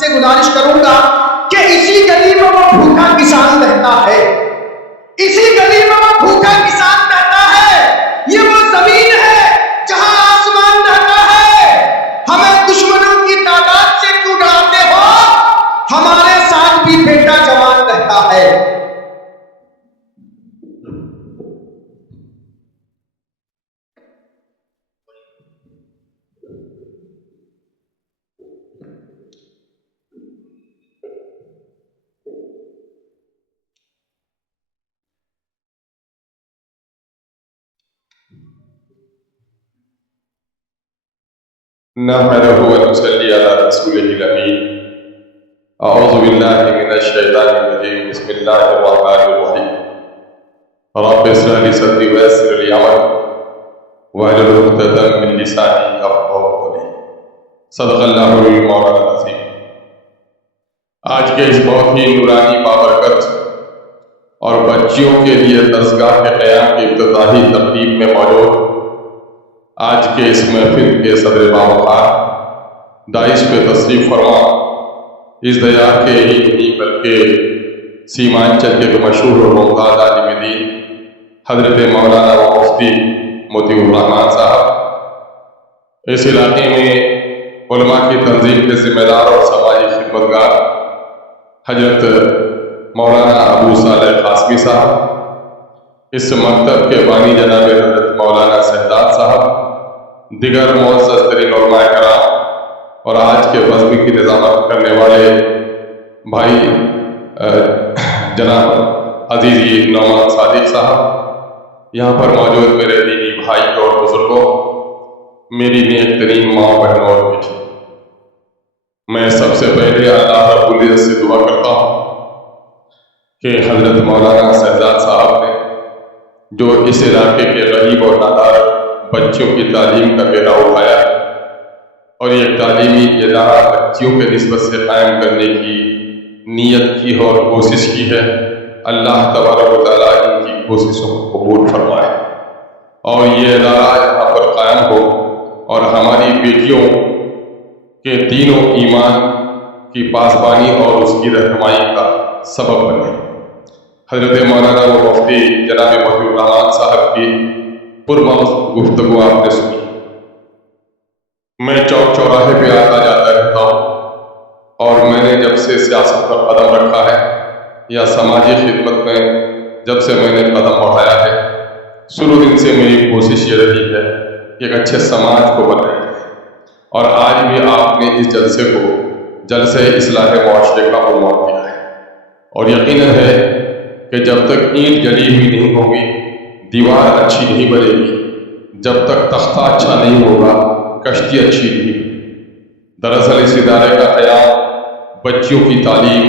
سے گزارش کروں گا کہ اسی گلی میں وہ بھوکا کسان رہتا ہے، اسی گلی میں وہ بھوکا کسان رہتا ہے، یہ وہ زمین ہے جہاں آسمان رہتا ہے۔ ہمیں دشمنوں کی تعداد سے کیوں ڈراتے ہو؟ ہمارے ساتھ بھی بیٹا جوان رہتا ہے۔ نحمده ونصلي على رسوله الأمين أعوذ بالله من الشيطان الرجيم بسم الله الرحمن الرحيم رب اشرح لي صدري ويسر لي أمري واحلل عقدة من لساني يفقهوا قولي صدق اللہ مولانا العظیم۔ آج کے اس بہت ہی نورانی بابرکت اور بچیوں کے لیے درسگاہ کے قیام کی افتتاحی تقریب میں موجود آج کے اس محفل کے صدر باوقار داعش پہ تشریف فرما، اس دیار کے ہی نہیں بلکہ سیمانچل کے مشہور اور ممتاز عالم دین حضرت مولانا و مفتی مطیع الرحمان صاحب، اس علاقے میں علماء کی تنظیم کے ذمہ دار اور سماجی خدمتگار حضرت مولانا ابو صالح قاسمی صاحب، اس مکتب کے بانی جناب حضرت مولانا سجاد صاحب، دیگر معزز ترین علماء کرام اور آج کے بزم کی نظامت کرنے والے بھائی جناب عزیزی نعمان صادق صاحب، یہاں پر موجود میرے دینی بھائی اور بزرگوں، میری نیک ترین ماں بہنوں اور بیٹی، میں سب سے پہلے اللہ رب العزت سے دعا کرتا ہوں کہ حضرت مولانا سجاد صاحب نے جو اس علاقے کے غریب اور نادار بچوں کی تعلیم کا بیڑا اٹھایا اور یہ تعلیمی ادارہ بچیوں کے نسبت سے قائم کرنے کی نیت کی اور کوشش کی ہے، اللہ تبارک و تعالیٰ ان کی کوششوں کو قبول فرمائے اور یہ ادارہ یہاں پر قائم ہو اور ہماری بیٹیوں کے دین و ایمان کی پاسبانی اور اس کی رہنمائی کا سبب بنے۔ حضرت مولانا و مفتی جناب مطیع الرحمان صاحب کی پرمغز گفتگو آپ نے سنی۔ میں چوک چوراہے پہ آتا جاتا رہتا ہوں اور میں نے جب سے سیاست پر قدم رکھا ہے یا سماجی خدمت میں جب سے میں نے قدم اٹھایا ہے، شروع دن سے میری کوشش یہ رہی ہے کہ ایک اچھے سماج کو بنایا جائے، اور آج بھی آپ نے اس جلسے کو جلسے اصلاح معاشرے کا عنوان دیا ہے، اور یقیناً ہے کہ جب تک اینٹ جلی ہوئی نہیں ہوگی، دیوار اچھی نہیں بنے گی، جب تک تختہ اچھا نہیں ہوگا، کشتی اچھی نہیں ہوگی۔ دراصل اس ادارے کا قیام بچیوں کی تعلیم،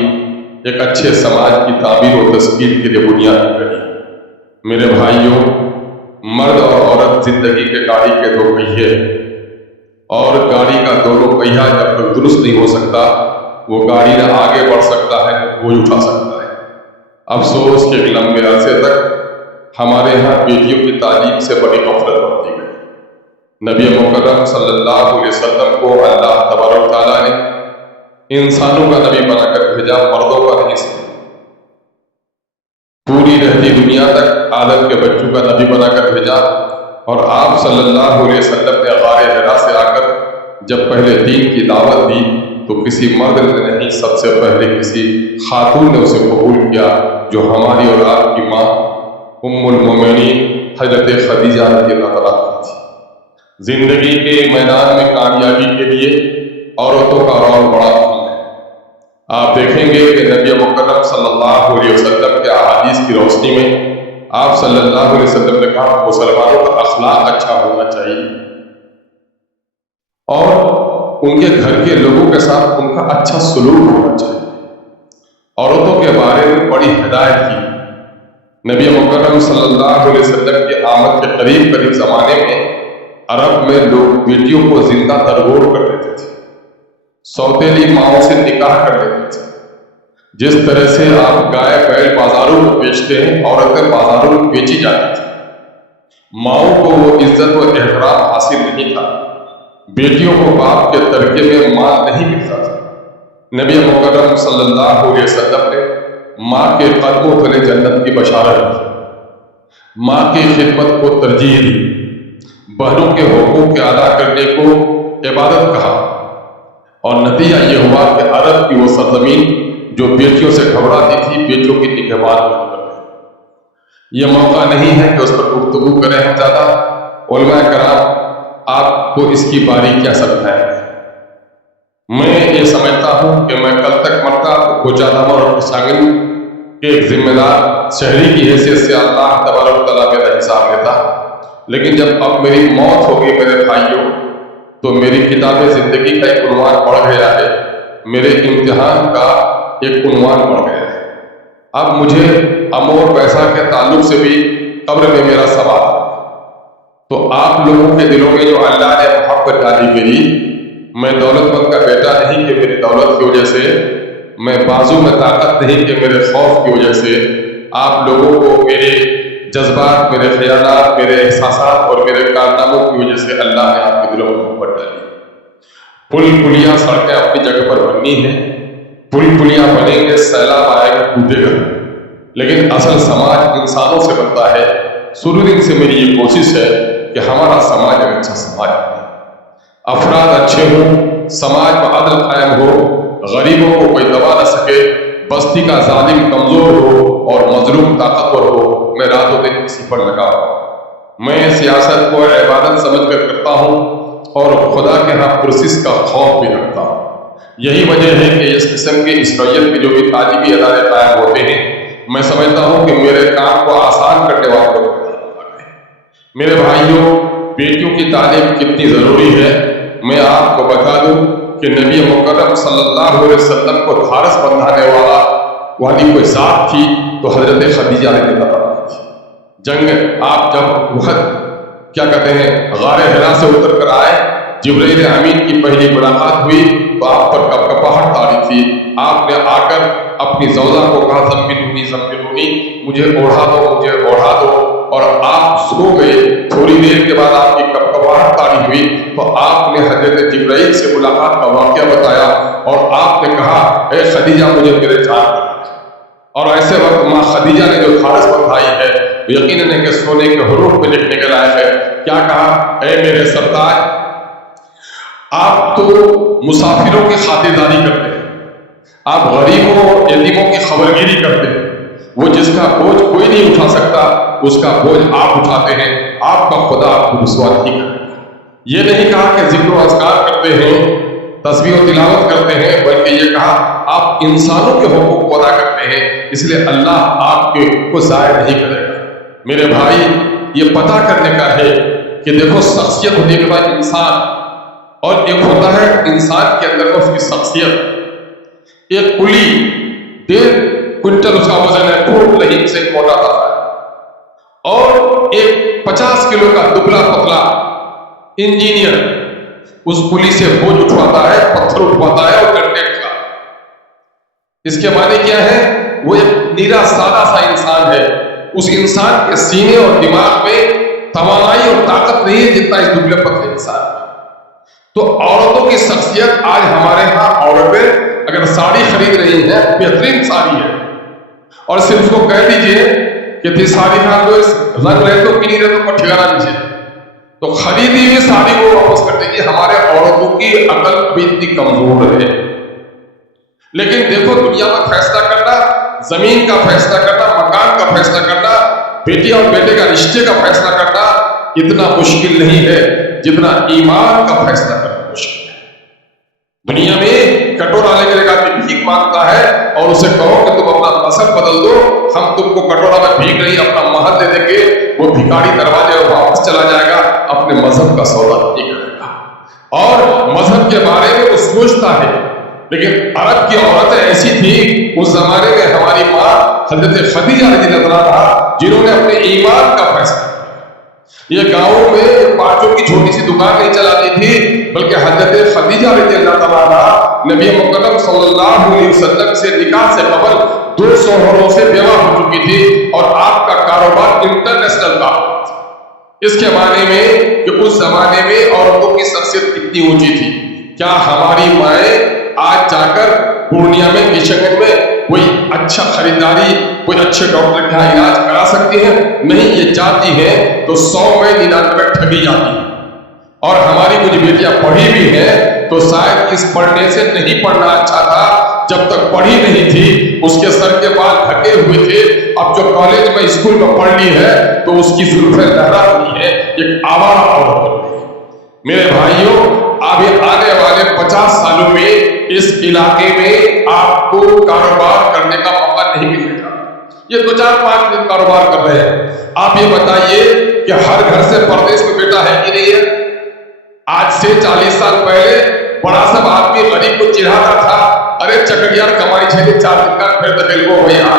ایک اچھے سماج کی تعمیر و تشکیل کے لیے بنیادی کڑی ہے۔ میرے بھائیوں، مرد اور عورت زندگی کے گاڑی کے دو پہیے ہیں، اور گاڑی کا دونوں پہیہ جب تک درست نہیں ہو سکتا، وہ گاڑی نہ آگے بڑھ سکتا ہے نہ بوجھ اٹھا سکتا ہے۔ افسوس کہ ایک لمبے عرصے تک ہمارے ہاں بیٹیوں کی تعلیم سے بڑی غفلت برتی گئی۔ نبی مکرم صلی اللہ علیہ وسلم کو اللہ تبارک تعالیٰ نے انسانوں کا نبی بنا کر بھیجا، مردوں کا نہیں سنا۔ پوری رہتی دنیا تک آدم کے بچوں کا نبی بنا کر بھیجا، اور آپ صلی اللہ علیہ وسلم نے غار حرا سے آ کر جب پہلے دین کی دعوت دی تو کسی مرد نے نہیں، سب سے پہلے کسی خاتون نے اسے قبول کیا، جو ہماری اور آپ کی ماں ام المومنین حضرت خدیجہ رضی اللہ تعالیٰ عنہا تھی۔ زندگی کے میدان میں کامیابی کے لیے عورتوں کا رول بڑا اہم ہے۔ آپ دیکھیں گے کہ نبی مکرم صلی اللہ علیہ وسلم کے احادیث کی روشنی میں آپ صلی اللہ علیہ وسلم نے کہا مسلمانوں کا اخلاق اچھا ہونا چاہیے اور ان کے گھر کے لوگوں کے ساتھ ان کا اچھا سلوک ہونا چاہیے۔ عورتوں کے بارے میں بڑی ہدایت کی۔ نبی مکرم صلی اللہ علیہ وسلم کے آمد کے قریب زمانے میں عرب میں لوگ بیٹیوں کو زندہ ترغور کر دیتے تھے، سوتیلی ماؤں سے نکاح کر لیتے تھے۔ جس طرح سے آپ گائے بیل بازاروں میں بیچتے ہیں، عورتیں بازاروں میں بیچی جاتی تھی۔ ماؤں کو وہ عزت و احترام حاصل نہیں تھا، بیٹیوں کو باپ کے ترکے میں مال نہیں ملتا تھا۔ نبی مکرم صلی اللہ علیہ وسلم نے ماں کے قدموں تلے جنت کی بشارت دی، ماں کی خدمت کو ترجیح دی، بہنوں کے حقوق کے ادا کرنے کو عبادت کہا، اور نتیجہ یہ ہوا کہ عرب کی وہ سرزمین جو بیٹیوں سے گھبراتی تھی بیٹیوں کی نگہبان بن کر گئی۔ یہ موقع نہیں ہے کہ اس پر گفتگو کریں ہم زیادہ، علماء کرام آپ کو اس کی باریکیاں سمجھائیں گے۔ میں یہ سمجھتا ہوں کہ میں کل تک مرتا کوچادامر اور کسانگن کے ایک ذمہ دار شہری کی حیثیت سے اللہ تبارک و تعالیٰ میرا حساب لیتا، لیکن جب اب میری موت ہوگی میرے بھائیوں تو میری کتاب زندگی کا ایک عنوان بڑھ گیا ہے، میرے امتحان کا ایک عنوان بڑھ گیا ہے۔ اب مجھے امور پیسہ کے تعلق سے بھی قبر میں میرا سوال ہے، تو آپ لوگوں کے دلوں میں جو اللہ نے محبت ڈالی میری، میں دولت مند کا بیٹا نہیں کہ میری دولت کی وجہ سے، میں بازو میں طاقت نہیں کہ میرے خوف کی وجہ سے، آپ لوگوں کو میرے جذبات، میرے خیالات، میرے احساسات اور میرے کارناموں کی وجہ سے اللہ نے آپ کے دلوں میں محبت ڈالی۔ پل پلیاں سڑکیں اپنی جگہ پر بننی ہیں، پل پلیاں بنیں گے، سیلاب آئے گا، ٹوٹے گا، لیکن اصل سماج انسانوں سے بنتا ہے۔ شروع دن سے میری یہ کوشش ہے کہ ہمارا سماج ایک اچھا سماج بنے، افراد اچھے ہوں، سماج میں عدل قائم ہو، غریبوں کو کوئی دبا نہ سکے، بستی کا ظالم کمزور ہو اور مظلوم طاقتور ہو۔ میں راتوں دن اسی پر لگا ہوں۔ میں سیاست کو عبادت سمجھ کر کرتا ہوں اور خدا کے ہاں پرسش کا خوف بھی رکھتا ہوں۔ یہی وجہ ہے کہ اس قسم کے اس نوعیت کے جو بھی تعلیمی ادارے قائم ہوتے ہیں، میں سمجھتا ہوں کہ میرے کام کو آسان کرنے والے لوگ میرے بھائیوں، بیٹیوں کی تعلیم کتنی ضروری ہے میں آپ کو بتا دوں کہ نبی مکرم صلی اللہ علیہ وسلم کو دھارس بندھانے والی کوئی ذات تھی تو حضرت خدیجہ رضی اللہ عنہا تھی۔ جنگ آپ جب وقت کیا کہتے ہیں غار حرا سے اتر کر آئے، جبرائیل امین کی پہلی ملاقات ہوئی تو آپ پر کپکپاہٹ طاری تھی۔ آپ نے آ کر اپنی زوجہ کو کہا زمبلونی زمبلونی، مجھے اوڑھا دو، مجھے اوڑھا دو، اور آپ سو گئے۔ تھوڑی دیر کے بعد آپ کی کپکپاہٹ طاری ہوئی تو آپ نے حضرت جبرائیل سے ملاقات کا واقعہ بتایا اور آپ نے کہا اے خدیجہ مجھے میرے جان، اور ایسے وقت ماں خدیجہ نے جو دھارس بندھائی ہے یقیناً ہے کہ سونے کے حروف میں لکھنے کے لائق ہے۔ کیا کہا؟ اے میرے سردار، آپ تو مسافروں کی خاطرداری کرتے ہیں، آپ غریبوں اور یتیموں کی خبرگیری کرتے ہیں، وہ جس کا بوجھ کوئی نہیں اٹھا سکتا اس کا بوجھ آپ اٹھاتے ہیں، آپ کا خدا آپ کو رسوا نہیں کرے گا۔ یہ نہیں کہا کہ ذکر و اذکار کرتے ہیں، تسبیح و تلاوت کرتے ہیں، بلکہ یہ کہا آپ انسانوں کے حقوق کو ادا کرتے ہیں، اس لیے اللہ آپ کے کو ضائع نہیں کرے گا۔ میرے بھائی، یہ پتہ کرنے کا ہے کہ دیکھو شخصیت ہونے کے بعد انسان، اور ایک ہوتا ہے انسان کے اندر اس کی شخصیت۔ ایک کلی 1.5 کوئنٹل اس کا وزن ہے، ٹوٹ لہیم سے موٹا تھا، اور ایک 50 کلو کا دبلا پتلا انجینئر اس پلی سے بوجھ اٹھواتا ہے، پتھر اٹھواتا ہے اور کنکریٹ کا۔ اس کے معنی کیا ہے؟ وہ ایک نیرا سادہ سا انسان ہے، اس انسان کے سینے اور دماغ میں توانائی اور طاقت نہیں ہے جتنا اس دبلے پتلے انسان میں۔ تو عورتوں کی شخصیت آج ہمارے ہاں عورتیں اگر ساڑی خرید رہی ہیں، بہترین ساڑی ہے، اور صرف اس کو کہہ دیجئے کہ تھی ساڑی ہاں تو رنگ رہے تو کی نہیں رہے تو ٹھکانا نیچے، تو خریدی ہوئی ساڑی کو واپس کر دیں گے۔ ہمارے عورتوں کی عقل ابھی اتنی کمزور ہے۔ لیکن دیکھو دنیا میں فیصلہ کرنا، زمین کا فیصلہ کرنا، مکان کا فیصلہ کرنا، بیٹی اور بیٹے کا رشتے کا فیصلہ کرنا اتنا مشکل نہیں ہے جتنا ایمان کا فیصلہ کرنا مشکل ہے۔ دنیا میں کٹورا لے کر ایک آدمی بھیک مانگتا ہے اور اسے کہو کہ تم اپنا مذہب بدل دو، ہم تم کو کٹورا میں بھیک نہیں اپنا مہر دے دیں گے، وہ بھکاری دروازے اور واپس چلا جائے گا، اپنے مذہب کا سودا نہیں کرے گا، اور مذہب کے بارے میں وہ سوچتا ہے۔ لیکن عرب کی عورتیں ایسی تھی اس زمانے میں، ہماری ماں حضرت خدیجہ رضی اللہ عنہا جنہوں نے اپنے ایمان کا فیصلہ کیا۔ یہ گاؤں میں پانچوں کی چھوٹی سی دکان نہیں چلاتی تھی، بلکہ حضرت خدیجہ رضی اللہ عنہا نبی مکرم صلی اللہ علیہ وسلم سے نکاح سے قبل 2 شوہروں سے بیوہ ہو چکی تھی، اور آپ کا کاروبار انٹرنیشنل تھا۔ اس کے معنی میں کہ اس زمانے میں عورتوں کی شخصیت کتنی اونچی تھی۔ کیا ہماری مائیں آج جا کر पूर्णिया में, किशनगंज में कोई अच्छा खरीदारी, कोई अच्छे डॉक्टर के यहाँ इलाज करा सकती हैं? नहीं, ये जाती हैं तो 100 में 99 ठगी जाती है। और हमारी कुछ बेटियां पढ़ी भी हैं तो शायद इस पढ़ने से नहीं पढ़ना अच्छा था, जब तक पढ़ी नहीं थी उसके सर के बाल ढके हुए थे। अब जो कॉलेज में स्कूल में पढ़ ली है तो उसकी जुल्फें लहरा रही है, एक आवारा औरत हो गई। मेरे भाइयों, अभी आने वाले 50 सालों में इस इलाके में आपको कारोबार करने का मौका नहीं मिलेगा। ये 2-4-5 दिन कारोबार कर रहे हैं। आप ये बताइए कि हर घर से परदेश में बेटा है कि नहीं है? आज से 40 साल पहले बड़ा सब आदमी गरीब को चिढ़ाता था, अरे चकरियार कमाई छे 4 दिन का फिर दबिल वो भैया।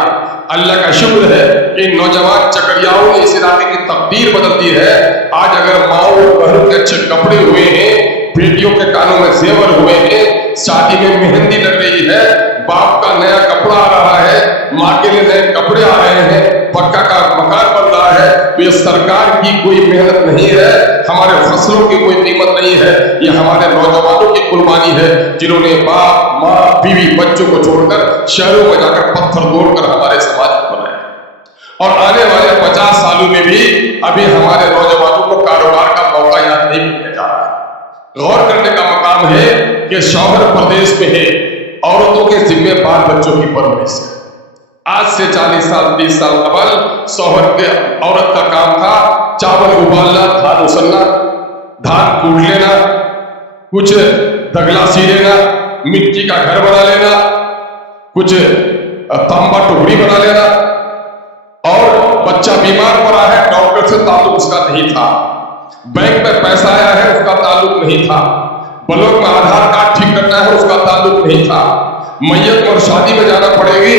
अल्लाह का शुक्र है कि नौजवान चकरियाओं ने इस इलाके की तकदीर बदल दी है। आज अगर माओ और बहनों के अच्छे कपड़े हुए हैं, बेटियों के कानों में जेवर हुए हैं, शादी में मेहंदी लग रही है, बाप का नया कपड़ा आ रहा है, माँ के लिए नए कपड़े आ रहे हैं, पक्का का मकान बन रहा है, तो ये सरकार की कोई मेहनत नहीं है, हमारे फसलों की कोई कीमत नहीं है, ये हमारे नौजवानों की कुर्बानी है जिन्होंने बाप, माँ, बीवी, बच्चों को छोड़कर शहरों में जाकर पत्थर तोड़कर हमारे समाज को बनाया। और आने वाले 50 सालों में भी अभी हमारे नौजवानों को कारोबार का मौका यहाँ नहीं मिलने जा रहा है। गौर करने का मकाम है कि शौहर प्रदेश में है, औरतों के जिम्मे बाल बच्चों की परवरिश है। आज से 40 साल 30 साल कबल शौहर के औरत का काम था चावल उबालना, धान उसलना, धान कूट लेना, कुछ दगला सी लेना, मिट्टी का घर बना लेना, कुछ तांबा टुकड़ी बना लेना। और बच्चा बीमार पड़ा है, डॉक्टर से ताल्लुक उसका नहीं था, बैंक में पैसा आया है उसका ताल्लुक नहीं था, ब्लॉक में आधार कार्ड ठीक करना है उसका ताल्लुक नहीं था, मैयत और शादी में जानी पड़ेगी,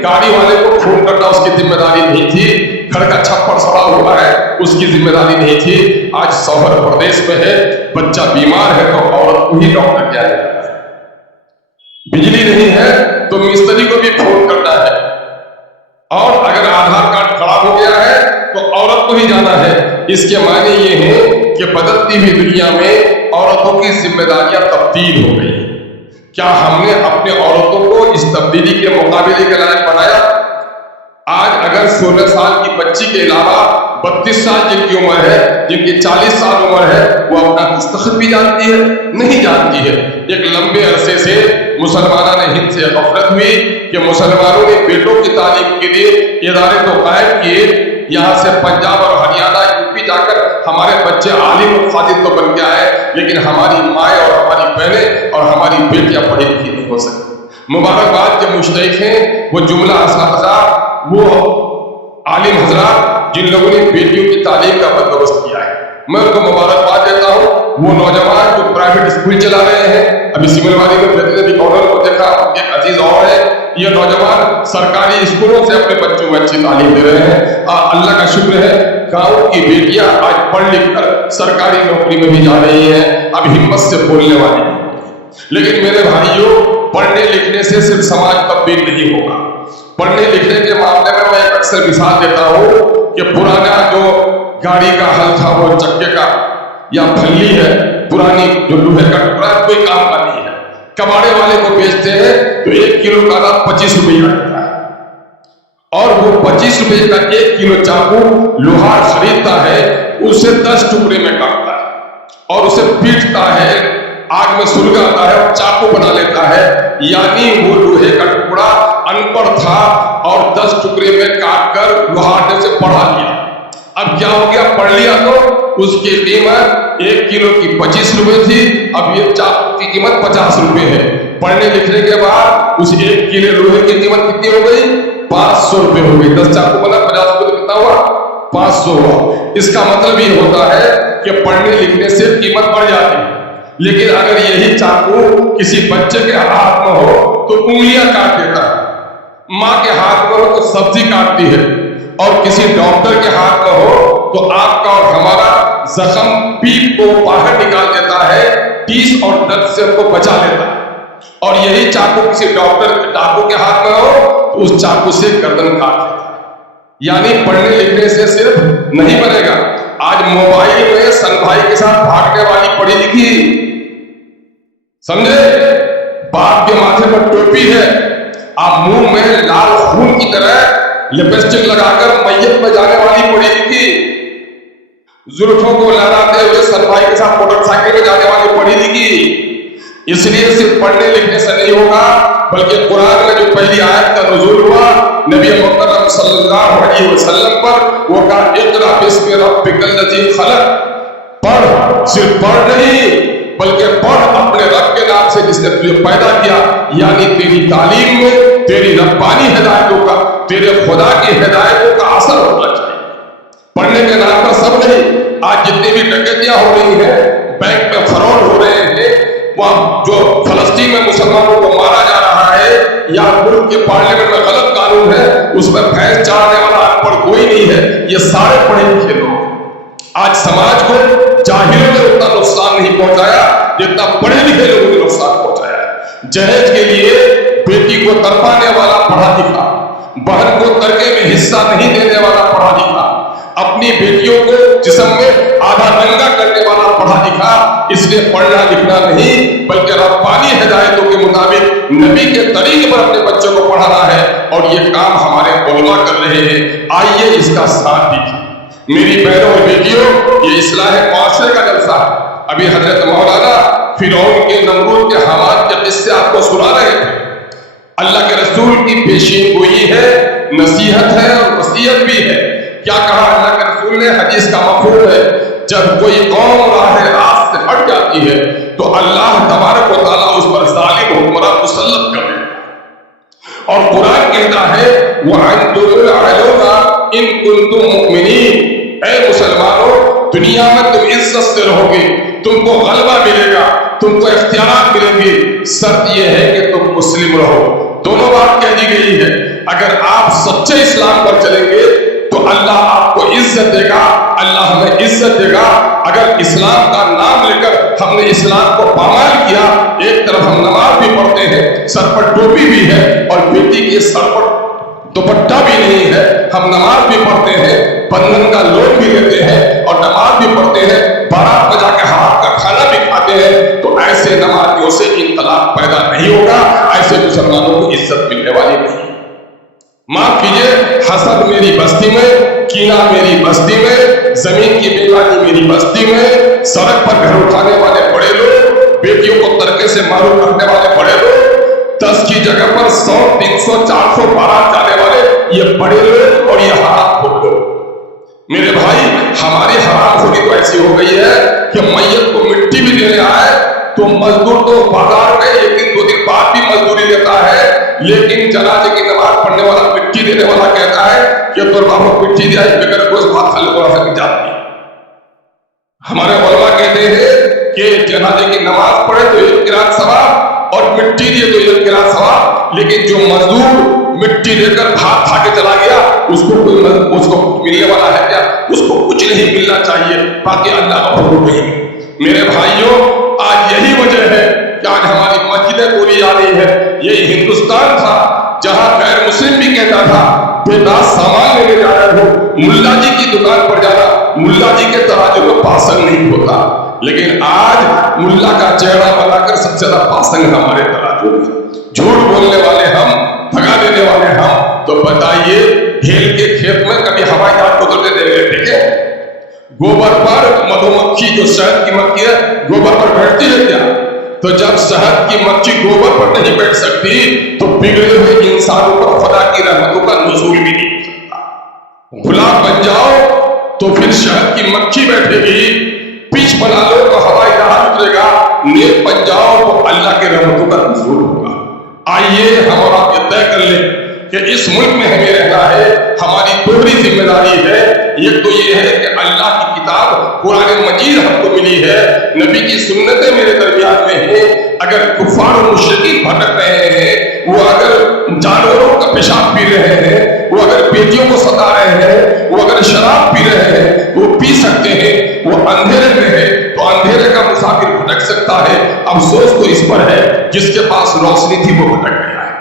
गाड़ी वाले को फोन करना उसकी जिम्मेदारी नहीं थी, घर का छप्पर सड़ा हुआ है उसकी जिम्मेदारी नहीं थी। आज शौहर प्रदेश में है, बच्चा बीमार है तो औरत को ही डॉक्टर क्या है, बिजली नहीं है तो मिस्त्री को भी फोन करना है, और अगर आधार कार्ड खराब हो गया है तो औरत को ही जाना है। इसके मायने ये हैं कि बदलती हुई दुनिया में औरतों की जिम्मेदारियां तब्दील हो गई। क्या हमने अपने औरतों को इस तब्दीली के मुकाबले के लायक बनाया? आज अगर 16 साल की बच्ची के अलावा 32 साल जिनकी उम्र है, जिनकी 40 साल उम्र है, वो अपना दस्तखत भी जानती है? नहीं जानती है। एक लंबे अरसे से मुसलमाना ने हिंद से गफलत हुई कि मुसलमानों ने बेटों की तालीम के लिए इदारे तो कायम किए, यहाँ से पंजाब और हरियाणा, यूपी जाकर हमारे बच्चे आलिम और फादिल तो बन के आए, लेकिन हमारी माएँ और हमारी बहनें और हमारी बेटियां पढ़ी लिखी नहीं हो सकती। मुबारकबाद के मुश्तहिक हैं वो जुमला असातिज़ा, वो आलिम हजरात जिन लोगों ने बेटियों की तालीम का बंदोबस्त किया है। मैं उनको मुबारकबाद देता हूँ। वो नौजवान जो प्राइवेट स्कूल चला रहे हैं, अभी सिमलवाड़ी में रिकॉर्डर को देखा, एक अजीज और है, ये नौजवान सरकारी स्कूलों से अपने बच्चों में अच्छी तालीम दे रहे हैं। अल्लाह का शुक्र है, गांव की बेटियां आज पढ़ लिख कर सरकारी नौकरी में भी जा रही हैं, अब हिम्मत से बोलने वाली हैं। लेकिन मेरे भाइयों, पढ़ने लिखने से सिर्फ समाज तब्दील नहीं होगा। पढ़ने लिखने के मामले में मैं एक अक्सर मिसाल देता हूँ कि पुराना जो गाड़ी का हल था वो चक्के का या फल्ली है, पुरानी जो लोहे का टुकड़ा, कोई काम का नहीं है, कबाड़े वाले को बेचते हैं तो 1 किलो का दाम 25 रुपये देता है, और वो 25 रुपये का 1 किलो चाकू लोहार खरीदता है, उसे 10 टुकड़े में काटता है और उसे पीटता है, आग में सुलगाता है और चाकू बना लेता है। यानी वो लोहे का टुकड़ा अनपढ़ था और 10 टुकड़े में काट कर लोहार ने उसे पढ़ा लिया। अब क्या हो गया, पढ़ लिया तो उसकी कीमत 1 किलो की 25 रुपये थी, अब ये चाकू की कीमत 50 रुपये है। पढ़ने लिखने के बाद उस 1 किलो लोहे की कीमत कितनी हो गई? 500 रुपये हो गई। 10 चाकू बना, 50 रुपये, कितना हुआ? 500 हुआ। इसका मतलब ये होता है कि पढ़ने लिखने से कीमत बढ़ जाती है। लेकिन अगर यही चाकू किसी बच्चे के हाथ में हो तो उंगलियां काट देता है, माँ के हाथ में हो तो सब्जी काटती है, और किसी डॉक्टर के हाथ में हो तो आपका और हमारा जख्म पीप को बाहर निकाल देता है, टीस और दर्द से उनको बचा लेता है। और यही चाकू किसी डाकू के हाथ में हो तो उस चाकू से गर्दन काट देता है। यानी पढ़ने लिखने से सिर्फ नहीं बनेगा। आज मोबाइल में सन भाई के साथ भागने वाली पढ़ी लिखी, समझे, बाप के माथे पर टोपी है, आप मुंह में लाल खून की तरह लिपस्टिक लगाकर मैयत में जाने वाली पढ़ी लिखी, जुल्फों को लहराते हुए सनभाई के साथ मोटरसाइकिल में जाने वाली पढ़ी लिखी। इसलिए सिर्फ पढ़ने लिखने से नहीं होगा, बल्कि कुरान में जो पहली आयत का नुज़ूल हुआ नबी मुकर्रम सल्लल्लाहु अलैहि वसल्लम पर, वो कहा इक़रा बिस्मि रब्बिकल लज़ी खलक़, पढ़, सिर्फ पढ़ नहीं बल्कि पढ़ अपने रब के नाम से जिसने तुझे पैदा किया। यानी तेरी तालीम में तेरी रब्बानी हिदायतों का, तेरे खुदा की हिदायतों का असर होना चाहिए। पढ़ने के नाम पर सब नहीं। आज जितनी भी डकैतियां हो रही हैं, बैंक में फ्रॉड हो रहे हैं, वहाँ जो फलस्तीन में मुसलमानों को मारा जा रहा है, या मुल्क के पार्लियामेंट में गलत कानून है, उसमें भैंस चारने वाला अनपढ़ कोई नहीं है, ये सारे पढ़े लिखे लोग। आज समाज को जाहिलों ने उतना नुकसान नहीं पहुंचाया जितना पढ़े लिखे लोगों ने नुकसान पहुंचाया है। जहेज के लिए बेटी को तड़पाने वाला पढ़ा लिखा, बहन को तड़के में हिस्सा नहीं देने वाला पढ़ा लिखा, अपनी बेटियों को जिस्म में आधा नंगा करने वाला पढ़ा लिखा। इसलिए पढ़ना लिखना नहीं बल्कि रब्बानी हिदायतों के मुताबिक नबी के तरीके पर अपने बच्चों को पढ़ाना है, और ये काम हमारे उलमा कर रहे हैं। आइए इसका साथ दीजिए। मेरी बहनों और बेटियों, ये इस्लाह मुआशरे का जलसा है। अभी हजरत मौलाना फिरौन के, नमरूद के, हामान के किस्से आपको सुना रहे थे। अल्लाह के रसूल की पेशीन गोई है, नसीहत है और वसीयत भी है। क्या कहा अल्लाह के रसूल ने? हदीस का मफहूम है, जब कोई कौम राह से हट जाती है तो अल्लाह तबारक व तआला उस पर जालिम हुक्मरान मुसल्लत कर देता। और कुरान कहता है वअंतुम अअलौना इन कुंतुम मुमिनीन, ऐ मुसलमानों, दुनिया में तुम इज्जत से रहोगे, तुमको गलबा मिलेगा, तुमको इख्तियारात मिलेंगे, शर्त यह है कि तुम मुस्लिम रहो। दोनों बात कह दी गई है। अगर आप सच्चे इस्लाम पर चलेंगे तो अल्लाह आपको इज्जत देगा, अल्लाह हमें इज्जत देगा। अगर इस्लाम का नाम लेकर हमने इस्लाम को पामाल किया, एक तरफ हम नमाज भी पढ़ते हैं, सर पर टोपी भी है, और बेटी के सर पर दुपट्टा भी नहीं है, हम नमाज भी पढ़ते हैं, बंधन का लोन भी लेते हैं और नमाज भी पढ़ते हैं, बारात बजा के हराम का खाना भी खाते हैं, तो ऐसे नमाजियों से इख्तिलाफ पैदा नहीं होगा, ऐसे मुसलमानों को इज्जत मिलने वाली नहीं। माफ कीजिए, हसद मेरी बस्ती में, कीना मेरी बस्ती में, जमीन की बेईमानी मेरी बस्ती में, सड़क पर घर उठाने वाले बड़े लोग, बेटियों को तड़के से मारूफ करने वाले बड़े लोग, 10 की जगह पर 100, 300, 400 बारात जाने वाले ये बड़े लोग और ये हराम खोर लोग। मेरे भाई, हमारी हराम खोरी तो ऐसी हो गई है कि मैयत को मिट्टी भी देने आए तो मजदूर तो बाजार में 1 दिन 2 दिन बाद भी मजदूरी लेता है, लेकिन जनाजे की नमाज पढ़ने वाला, मिट्टी देने वाला कहता है कि तो बाबा मिट्टी दिया, बगैर गोश्त भात खा लो, थोड़ा सा जाती है। हमारे उलमा कहते हैं कि जनाजे की नमाज पढ़े तो 1 क़िरात सवाब और मिट्टी दिए तो 1 क़िरात सवाब, लेकिन जो मजदूर मिट्टी देकर भात खा के चला गया, उसको मिलने वाला है क्या? उसको कुछ नहीं मिलना चाहिए, बाकी अल्लाह का हुक्म नहीं। मेरे भाइयों, आज यही वजह है कि आज हमारी मस्जिदें पूरी जा रही है। यही हिंदुस्तान था जहां गैर मुस्लिम भी कहता था बेदास सामान लेने जा रहे हो, मुल्ला जी की दुकान पर जाना, मुल्ला जी के तराजू में पासन नहीं होता, लेकिन आज मुल्ला का चेहरा बनाकर सबसे ज्यादा पासन हमारे तराजू में। झूठ बोलने वाले हम, भगा देने वाले हम। तो बताइए, ढेल के खेत में कभी हवाई जहाज उतरते देंगे? ठीक है, गोबर पर मधुमक्खी, जो शहद की मक्खी है, गोबर पर बैठती है क्या? तो जब शहद की मक्खी गोबर पर नहीं बैठ सकती तो बिगड़े हुए इंसानों पर खुदा की रहमतों का नुज़ूल भी नहीं हो सकता। गुलाब बन जाओ तो फिर शहद की मक्खी बैठेगी, पिच बना लो तो हवाई जहाज उतरेगा, नेक बन जाओ तो अल्लाह के रहमतों का नुज़ूल होगा। आइए हम और आप ये तय कर लें कि इस मुल्क में हमें रहना है, हमारी दोहरी जिम्मेदारी है। एक तो ये है कि अल्लाह की किताब कुरान मजीद हमको मिली है, नबी की सुन्नतें मेरे दरमियान में हैं। अगर कुफार और मुशरिकीन भटक रहे हैं, वो अगर जानवरों का पेशाब पी रहे हैं, वो अगर बेटियों को सता रहे हैं, वो अगर शराब पी रहे हैं, वो पी सकते हैं, वो अंधेरे में है तो अंधेरे का मुसाफिर भटक सकता है। अफसोस तो इस पर है जिसके पास रोशनी थी वो भटक गया है।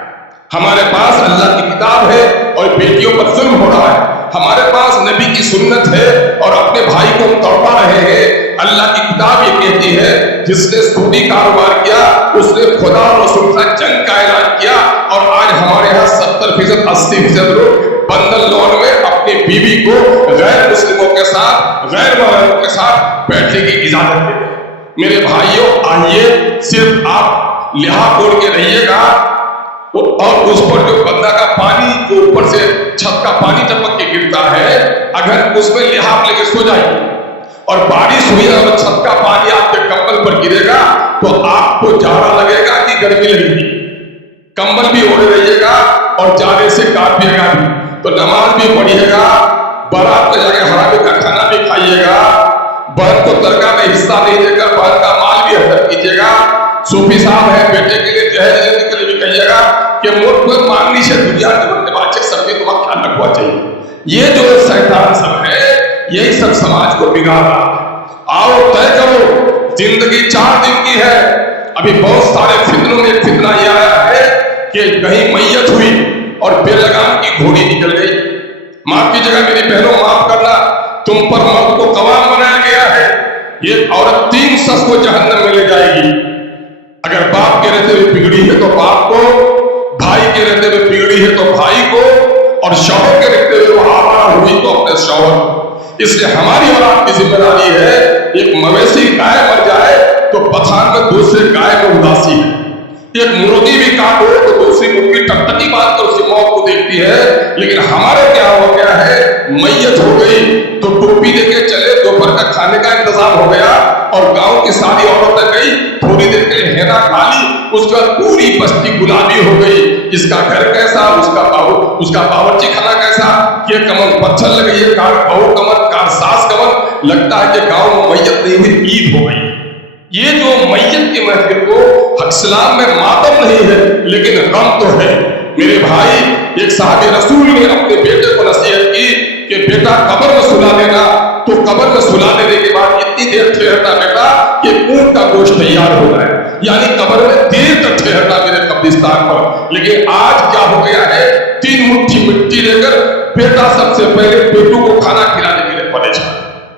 हमारे पास अल्लाह की किताब है और बेटियों पर जुल्म हो रहा है, हमारे पास नबी की सुन्नत है और अपने भाई को हम तड़पा रहे हैं, اللہ کی کتاب یہ کہتی ہے جس نے سودی کاروبار کیا اس نے خدا اور رسول کا جنگ کا اعلان کیا. اور آج ہمارے یہاں 70% 80% لوگ بندل لون میں اپنی بیوی کو غیر مسلموں کے ساتھ غیر محرموں کے ساتھ بیٹھنے کی اجازت دیتے ہیں. میرے بھائیوں آئیے صرف آپ لحاظ توڑ کے رہیے گا اور اس پر جو بندہ کا پانی جو اوپر سے چھت کا پانی ٹپک کے گرتا ہے اگر اس میں لحاظ لے کے سو جائیے اور بارش ہوئی اور چھت کا پانی آپ کے کمبل پر گرے گا تو آپ کو جاڑا لگے گا کہ گرمی لگے گی. کمبل بھی اوڑھ رہیے گا اور جاڑے سے کاٹیے گا بھی. تو نماز بھی پڑھیے گا, بارات میں جا کے حرام کا کھانا بھی کھائیے گا, بہن کو ترکہ میں حصہ نہیں دے کر بہن کا مال بھی حضر کیجیے گا. صوفی صاحب ہے بیٹے کے لیے جہیز لینے کے لیے بھی کہیے گا کہ ملک میں مانگنی سے دنیا کے بندے بادشاہ سب کے تمہیں خیال رکھنا چاہیے. یہ جو شیطان سب ہے یہی سب سماج کو بگاڑ رہا ہے. آؤ طے کرو, زندگی 4 دن کی ہے. ابھی بہت سارے فتنوں میں فتنہ یہ آیا ہے کہ کہیں میت ہوئی اور بے لگام کی گھوڑی نکل گئی. معاف کی جگہ میری بہنوں معاف کرنا, تم پر موت کو قوام بنایا گیا ہے. یہ عورت 3 شخص کو جہنم میں لے جائے گی. اگر باپ کے رہتے ہوئے بگڑی ہے تو باپ کو, بھائی کے رہتے ہوئے بگڑی ہے تو بھائی کو, اور شوہر کے رہتے ہوئے وہ آوارہ ہوئی تو اپنے شوہر کو. اس لیے ہماری اور آپ کی ذمہ داری ہے ایک مویشی گائے مر جائے تو پتھان میں دوسرے گائے میں اداسی ہے. ایک مرغی بھی کاٹو تو دوسری مرغی ٹکٹکی بات کر اس کی موت کو دیکھتی ہے. لیکن ہمارے کیا ہو گیا ہے, میت ہو گئی تو ٹوپی دے کے چلے, دوپہر کا کھانے کا انتظام ہو گیا اور گاؤں کی ساری عورتیں گئی تھوڑی دیر کے لیے ہینا کھا لی, اس کے بعد پوری بستی گلابی ہو گئی. اس کا گھر کیسا, اس کا باورچی خانہ کیسا, یہ کمر پتھر لگی ہے, کار بہو کمر, کار ساس کمر, لگتا ہے کہ گاؤں میں میت نہیں ہوئی عید ہو گئی. یہ جو میت کی محفل کو اسلام میں ماتم نہیں ہے لیکن غم تو ہے. میرے بھائی ایک صحابی رسول نے اپنے بیٹے کو نصیحت کی کہ بیٹا قبر میں سلا دینا, تو قبر میں سلا دینے کے بعد اتنی دیر ٹھہرنا بیٹا کہ اونٹ کا گوشت تیار ہو جائے, یعنی قبر میں دیر تک ٹھہرنا میرے قبرستان پر. لیکن آج کیا ہو گیا ہے, 3 مٹھی مٹی لے کر بیٹا سب سے پہلے بیٹوں کو کھانا کھلانے کے لیے پڑے جائے.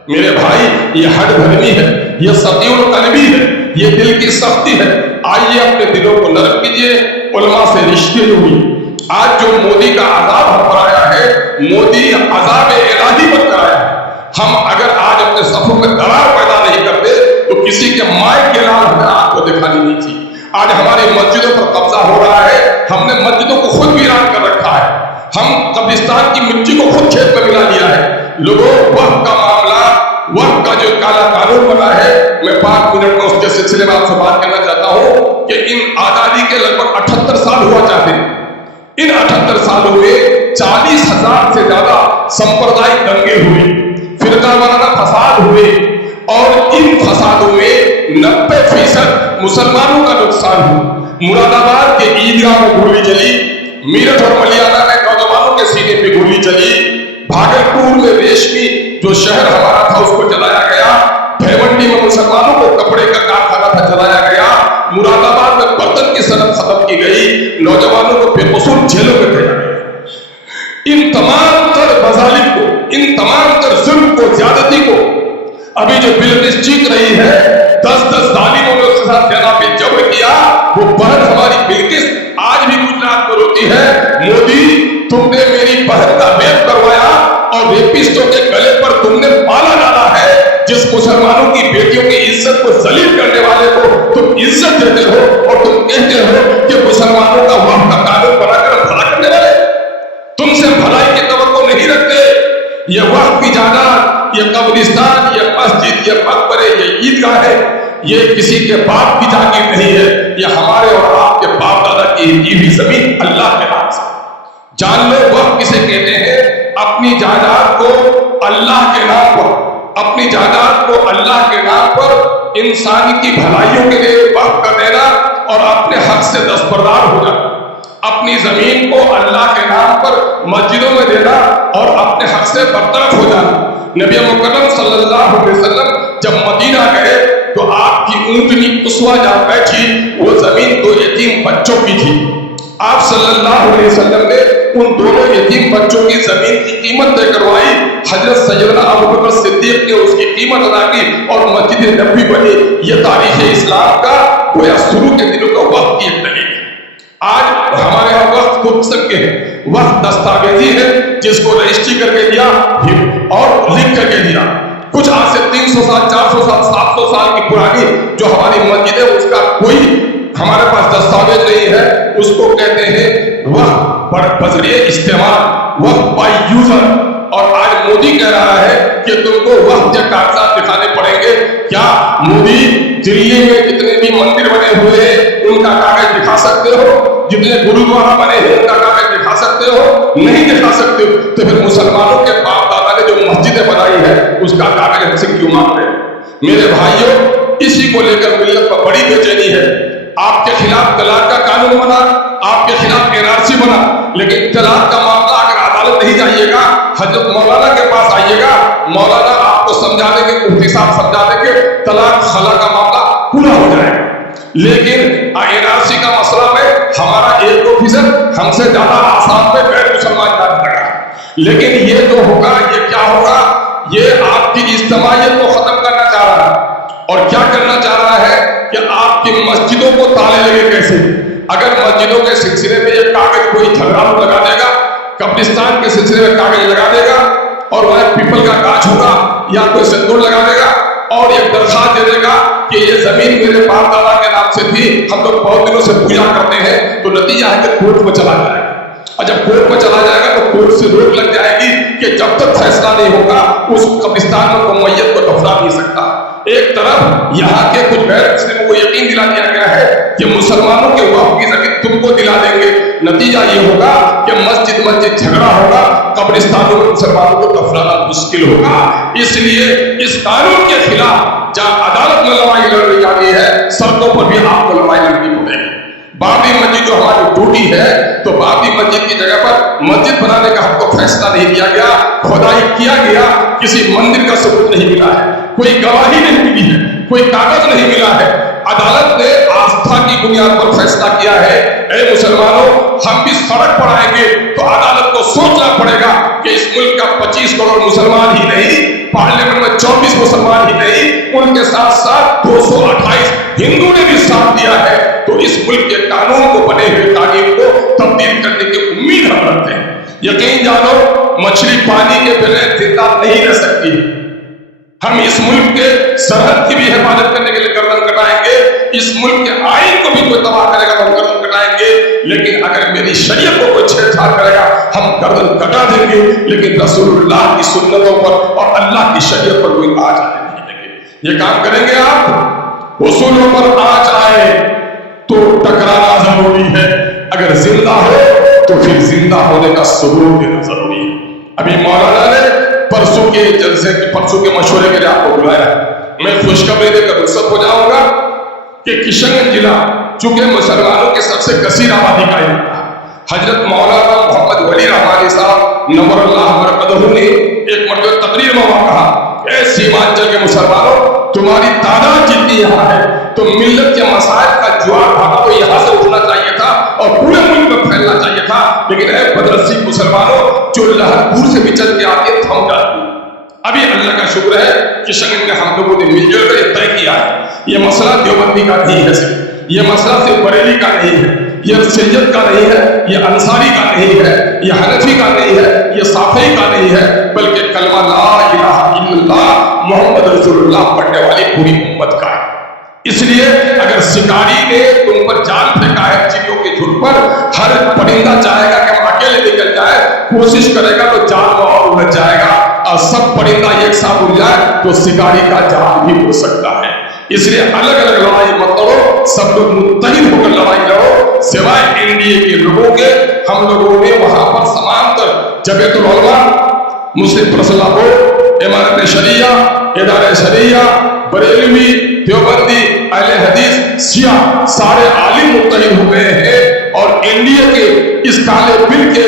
میرے بھائی یہ ہڈ بھرمی ہے, یہ سطیع القلبی ہے, یہ دل کی سختی ہے. آئیے اپنے دلوں کو نرم کیجیے, علماء سے رشتے ہوئی. آج جو مودی کا عذاب ہم پر آیا ہے, مودی عذاب الہی بن کر آیا ہے. ہم اگر آج اپنے صفوں میں درار پیدا نہیں کرتے تو کسی کے مائک کے لال ہمیں آپ کو دکھانی نہیں تھی. آج ہماری مسجدوں پر قبضہ ہو رہا ہے, ہم نے مسجدوں کو خود ویران کر رکھا ہے, ہم قبرستان کی مٹی کو خود کھیت میں ملا لیا ہے. لوگوں وقت کا معاملہ, وقت کا جو کالا قانون بنا ہے, میں 5 منٹ میں اس کے سلسلے میں آپ سے بات کرنا چاہتا ہوں کہ ان آزادی کے لگ بھگ 78 سال ہوا چاہتے ہیں. ان 78 سالوں میں 40,000 سے زیادہ سمپردائی دنگے ہوئے, فرقہ وارانہ فساد ہوئے, اور ان فسادوں میں 90% مسلمانوں کا نقصان ہوا. مراد آباد کے عیدگاہ میں گولی چلی, میرٹھ اور ملیالہ میں نوجوانوں کے سینے پہ گولی چلی, بھاگلپور میں ریشمی جو شہر ہمارا تھا اس کو جلایا گیا, بھیونڈی میں مسلمانوں کو کپڑے کا کارخانہ تھا جلایا گیا, مراد آباد میں برتن کی صنعت ختم کی گئی, نوجوانوں کو بے قصور جیلوں میں بھیجا گیا. ان تمام تر مظالم کو, ان تمام تر ظلم کو, زیادتی کو ابھی جو بلکس چیخ رہی ہے, 10 ظالموں نے اس کے ساتھ زیادہ پہ جبر کیا, وہ بہن ہماری بلکس آج بھی گجرات میں روتی ہے, مودی تم نے میری بہن کا ریپ کروایا اور ریپسٹوں کے گلے پر تم نے مالا ڈالا ہے. جس مسلمانوں کی بیٹیوں کی عزت کو ذلیل کرنے والے کو تم عزت دیتے ہو اور تم کہتے ہو کہ مسلمانوں کا وقت کا قانون بنا کر بھلا کرنے والے, تم سے بھلائی کی توقع نہیں رکھتے. یہ وقت کی جائیداد, یہ قبرستان, یہ مسجد, یہ مقبرے, یہ عیدگاہ ہے, یہ کسی کے باپ کی جاگیر نہیں ہے, یہ ہمارے اور آپ کے باپ دادا کی ہوئی زمین اللہ کے نام سے. جان لو وقت کسے کہتے ہیں, اپنی جائیداد کو اللہ کے نام پر, اپنی جائیداد کو اللہ کے نام پر انسان کی بھلائیوں کے لیے وقف کر دینا اور اپنے حق سے دستبردار ہو جانا. اپنی زمین کو اللہ کے نام پر مسجدوں میں دینا اور اپنے حق سے برطرف ہو جانا. نبی مکرم صلی اللہ علیہ وسلم جب مدینہ گئے تو آپ کی اونٹنی قصوہ جہاں بیٹھی وہ زمین 2 یتیم بچوں کی تھی. آپ صلی اللہ علیہ وسلم نے उन दोनों यतीम बच्चों की जमीन की कीमत तय करवाई। हजरत सैयदना अबू बकर सिद्दीक ने उसकी कीमत अदा की और मस्जिद नबवी बनी। ये तारीख इस्लाम का गोया शुरू के दिनों का वक्त की एक दलील है। आज हमारे यहाँ वक्त को सकते हैं, वक्त दस्तावेजी है जिसको रजिस्ट्री करके दिया और लिख करके दिया। कुछ आज से 300 साल 400 साल 700 साल की पुरानी जो हमारी मस्जिद है उसका कोई हमारे पास दस्तावेज नहीं है। उसको कहते हैं वक्त बजरिए इस्तेमाल, वक्त बाय यूजर। और आज मोदी कह रहा है कि तुमको वक्त के कागजात दिखाने पड़ेंगे। क्या मोदी दिल्ली में जितने भी मंदिर बने हुए हैं उनका कागज दिखा सकते हो? जितने गुरुद्वारा बने हैं उनका कागज दिखा सकते हो? नहीं दिखा सकते हो। तो फिर मुसलमानों के बाप दादा ने जो मस्जिदें बनाई है उसका कागज हमसे क्यों मांग रहे हैं? मेरे भाइयों, इसी को लेकर मिल्लत पर बड़ी बेचैनी है। आपके खिलाफ तलाक का कानून बना, आपके खिलाफ एनआरसी बना, लेकिन तलाक का मामला अगर अदालत नहीं जाइएगा, हजरत मौलाना के पास आइएगा, मौलाना आपको समझा देंगे, मुफ्ती साहब समझा देंगे, तलाक खला का मामला पूरा हो जाएगा। लेकिन एनआरसी का मसला में हमारा 1% हमसे ज्यादा आसाम में गैर मुसलमान जाने लगा। लेकिन ये जो होगा, ये क्या होगा? ये आपकी इज्तिमाइयत को खत्म करना चाह रहा है। और क्या करना चाह रहा है कि आपकी मस्जिदों को ताले लगे कैसे? अगर मस्जिदों के सिलसिले में ये कागज कोई झगड़ालू लगा देगा, कब्रिस्तान के सिलसिले में कागज लगा देगा और वह पीपल का गाछ होगा या कोई सिंदूर लगा देगा और एक दरखास्त दे देगा कि ये जमीन मेरे बाप दादा के नाम से थी, हम लोग बहुत दिनों से पूजा करते हैं, तो नतीजा है कि कोर्ट में चला जाएगा। और जब कोर्ट में चला जाएगा तो कोर्ट से रोक लग जाएगी कि जब तक फैसला नहीं होगा उस कब्रिस्तान में कोई मैयत को दफना नहीं सकता। एक तरफ यहाँ के कुछ गैर मुस्लिमों को यकीन दिला दिया गया है कि मुसलमानों के वक्फ की जमीन तुमको दिला देंगे। नतीजा ये होगा कि मस्जिद मस्जिद झगड़ा होगा, कब्रिस्तानों में मुसलमानों को दफनाना मुश्किल होगा। इसलिए इस कानून के खिलाफ जहाँ अदालत में लड़ाई लड़ रही जाती है, सड़कों पर भी आपको लड़ाई लड़नी पड़ेगी। बाबरी मस्जिद जो हमारी ड्यूटी है, तो बाबरी मस्जिद की जगह पर मस्जिद बनाने का हमको फैसला नहीं दिया गया, खुदाई किया गया, किसी मंदिर का सबूत नहीं मिला है, कोई गवाही नहीं मिली है, कोई कागज नहीं मिला है। अदालत ने आस्था की बुनियाद पर फैसला किया है। ऐ मुसलमानों, हम भी सड़क पर आएंगे तो अदालत को सोचना पड़ेगा कि इस मुल्क का 25 करोड़ मुसलमान ही नहीं, पार्लियामेंट में 24 मुसलमान ही नहीं, उनके साथ साथ 228 हिंदू ने भी साथ दिया है। तो इस मुल्क के कानून को, बने हुए कानून को तब्दील करने की उम्मीद हम रखते हैं। यकीन जानो, मछली पानी के बगैर जिंदा नहीं रह सकती। हम इस मुल्क के सरहद की भी हिफाजत करने के लिए गर्दन कटाएंगे, इस मुल्क के आईन को भी कोई तबाह करेगा तो हम गर्दन कटाएंगे, लेकिन अगर मेरी शरीयत को कोई छेड़छाड़ करेगा हम गर्दन कटा देंगे। लेकिन रसूलुल्लाह की सुन्नतों पर और अल्लाह की शरीयत पर कोई आँच आने नहीं देंगे। ये काम करेंगे आप, उसूलों पर आँच आए तो टकराना जरूरी है, अगर जिंदा हो तो फिर जिंदा होने का सबूत देना जरूरी है। अभी मौलाना ने परसों के जलसे के परसों के मशवरे के लिए आपको बुलाया। मैं खुशखबरी देकर रुखसत हो जाऊंगा कि किशनगंज जिला चूंकि मुसलमानों के सबसे कसीर आबादी का इलाका, हजरत मौलाना मोहम्मद वली रहमानी साहब नवरल्लाह बरकतहू ने एक मरतबा तकरीर में कहा, ऐ सीमांचल के मुसलमानों, तुम्हारी तादाद जितनी यहाँ है तो मिल्लत के मसाइल का ज्वार भाटा तो यहाँ से उठना चाहिए था और पूरे मुल्क में फैलना चाहिए था। लेकिन ऐ बदनसीब मुसलमानों, जो लहर दूर से भी चल के आती है थम जाती है। अभी अल्लाह का शुक्र है कि किशनगंज में हम लोगों ने मिलजुल कर तय किया है, ये मसला देवबंदी का नहीं है, सिर्फ ये मसला सिर्फ बरेली का नहीं है, ये सैयद का नहीं है, ये अंसारी का नहीं है, ये हनफी का नहीं है, ये साफी का नहीं है, बल्कि कलमा ला इलाहा इल्लल्लाह मोहम्मद रसूलुल्लाह पढ़ने वाली पूरी उम्मत का है। इसलिए अगर शिकारी ने तुम पर जाल फेंका है चिड़ियों के झुंड पर, हर परिंदा चाहेगा कि हम अकेले निकल जाए, कोशिश करेगा तो जाल में और उलझ जाएगा, और सब परिंदा एक साथ उड़ जाए तो शिकारी का जाल भी हो सकता है। इसलिए अलग अलग लड़ाई मत लड़ो, सब लोग मुत्तहिद होकर लड़ाई लड़ो। सिवाय एनडीए के लोगों के, हम लोगों ने वहां पर समांतर जमीयतुल उलमा, मुस्लिम पर्सनल बोर्ड, इमारत शरिया, इदारे शरिया, बरेलवी, देवबंदी, अहले हदीस, शिया, सारे आलिम मुत्तहिद हो गए हैं और एनडीए के इस काले बिल के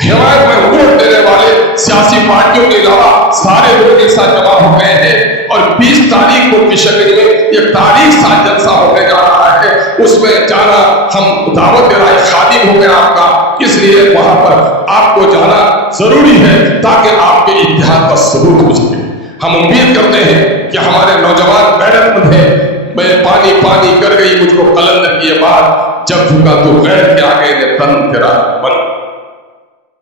हिमायत में वोट देने वाले सियासी पार्टियों के अलावा सारे लोग एक साथ जमा हो गए हैं। और 20 तारीख को किशनगंज में एक तारीख साथ जलसा होने जा रहा है, उसमें जाना हम दावत दे रहा है, खादिम हो गया आपका, इसलिए वहां पर آپ کو جانا ضروری ہے تاکہ آپ کے اتحاد کا ثبوت ہو سکے۔ ہم امید کرتے ہیں کہ ہمارے نوجوان غیرت مند ہیں۔ میں پانی پانی کر گئی مجھ کو قلندر کی یہ بات، جب جھکا تو غیر کے آگے نے تن تیرا بن۔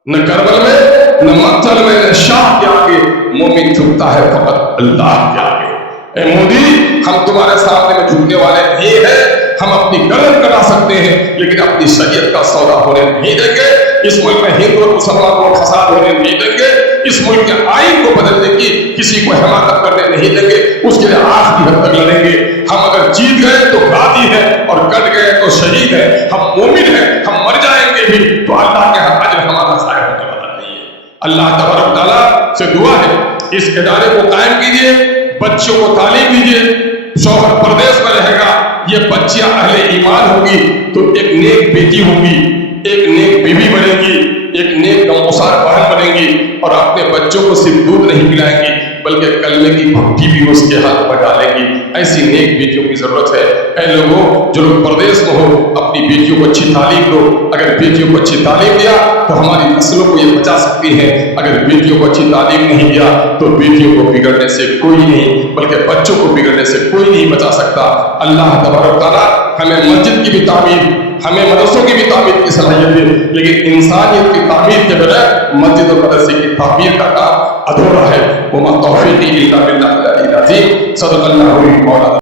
نہ کربل میں نہ مقتل میں نہ شاہ کے آگے مومن جھکتا ہے فقط اللہ کے آگے۔ اے مودی، ہم تمہارے سامنے میں جھکنے والے نہیں ہیں، ہم اپنی گردن کٹا سکتے ہیں لیکن اپنی شریعت کا سودا ہونے نہیں دیں گے۔ اس ملک میں ہندو اور مسلمانوں کو فساد ہونے نہیں دیں گے۔ اس ملک کے آئین کو بدلنے کی کسی کو حماقت کرنے نہیں دیں گے۔ اس کے لیے آخری حد تک لڑیں گے۔ ہم اگر جیت گئے تو غازی ہیں اور کٹ گئے تو شہید ہیں۔ ہم مومن ہیں، ہم مر جائیں گے بھی تو اللہ کے اجر ہمارا ضائع ہونے والا نہیں ہے۔ اللہ تبارک و تعالیٰ سے دعا ہے اس ادارے کو قائم کیجیے، بچوں کو تعلیم دیجیے۔ شوہر پردیس میں رہے گا، یہ بچیاں اہل ایمان ہوگی تو ایک نیک بیٹی ہوگی، ایک نیک بیوی بنے گی، ایک نیک غمگسار بہن بنے گی اور اپنے بچوں کو صرف دودھ نہیں پلائیں گی بلکہ کلمے کی بھٹی بھی اس کے ہاتھ میں ڈالیں گی۔ ایسی نیک بیٹیوں کی ضرورت ہے۔ اے لوگوں جو لوگ پردیس میں ہو، اپنی بیٹیوں کو اچھی تعلیم دو۔ اگر بیٹیوں کو اچھی تعلیم دیا تو ہماری نسلوں کو یہ بچا سکتی ہے۔ اگر بیٹیوں کو اچھی تعلیم نہیں دیا تو بیٹیوں کو بگڑنے سے کوئی نہیں بلکہ بچوں کو بگڑنے سے کوئی نہیں بچا سکتا۔ اللہ تبارک و تعالیٰ ہمیں مسجد کی بھی تعمیر، ہمیں مدرسوں کی بھی تعمیر کی صلاحیت دے، لیکن انسانیت کی تعمیر کے بغیر مسجد اور مدرسے کی تعمیر کا کام ادھورا ہے۔ وما توفیقی الا باللہ العلی العظیم۔ صدق اللہ مولانا۔